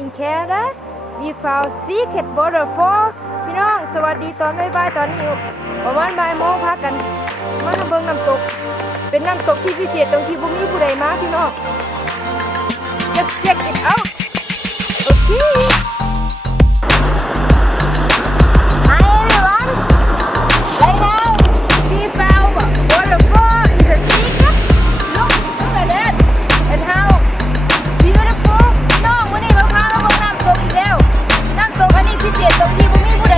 in Canada we found secret waterfall พี่น้องสวัสดีตอนบ่ายๆตอนนี้ประมาณบ่ายโมงพักกันมาทำเบิ่งน้ำตกเป็นน้ำตกที่พิเศษตรงที่บ่มีผู้ใดมาพี่น้อง Let's check it out okay Hi everyone right now we found waterfall in the secret look at that and how beautiful น้องวันนี้มาพาเราเบิ่งน้ำตกอีกแล้วน้ำตกอันนี้พิเศษตรงที่บ่มีผู้ใด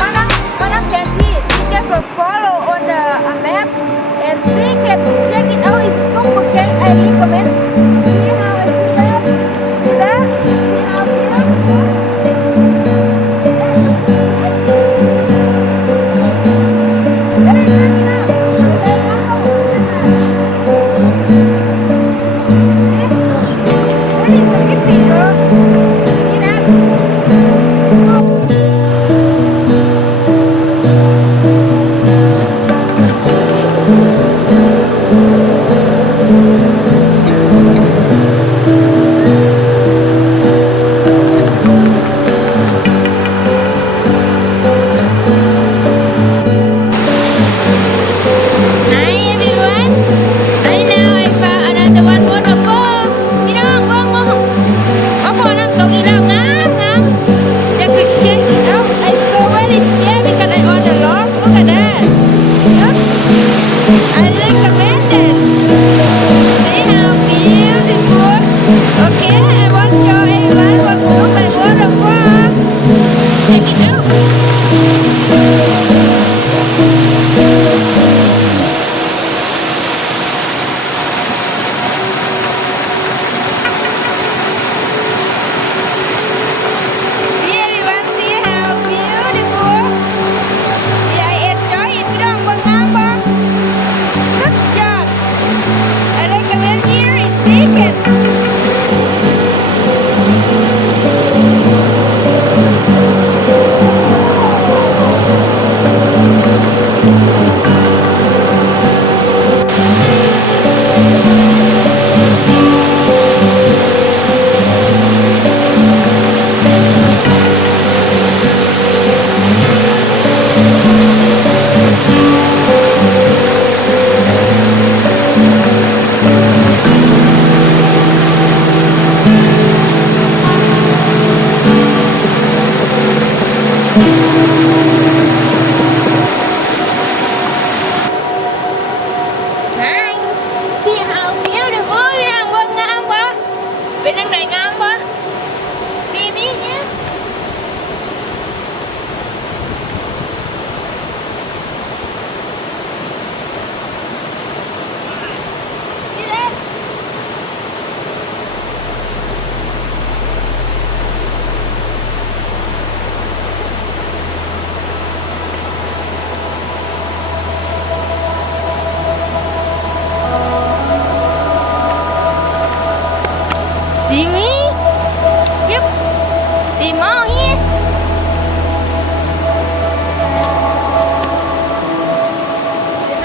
มานั่งแทนที่ we just follow on the map and secret check it out it's super great I recommend see how I see that see that see how beautiful See me? Yep. See mom here?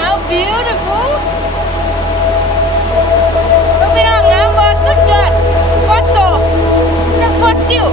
How beautiful? Look at our number, so good. Fossil. The fossil.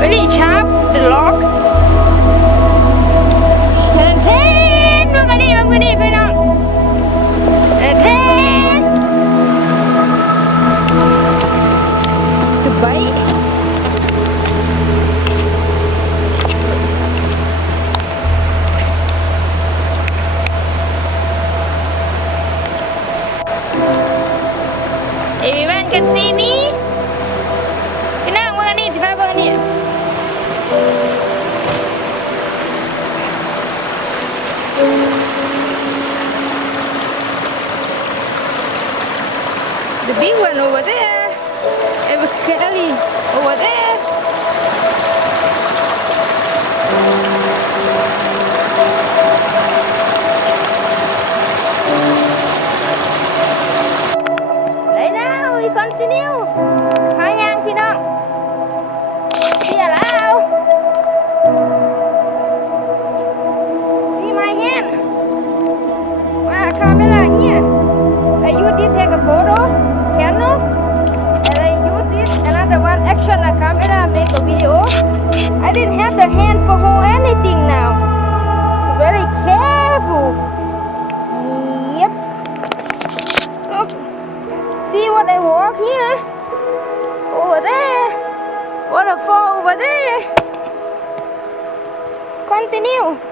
Really sharp, the lock. Ten, look at it,ไปน้อง10. The bite. Everyone can see me. พี่น้องเบิ่งอันนี้สิพาเบิ่งอันนี้ The big one over there. Every Kelly over there. continue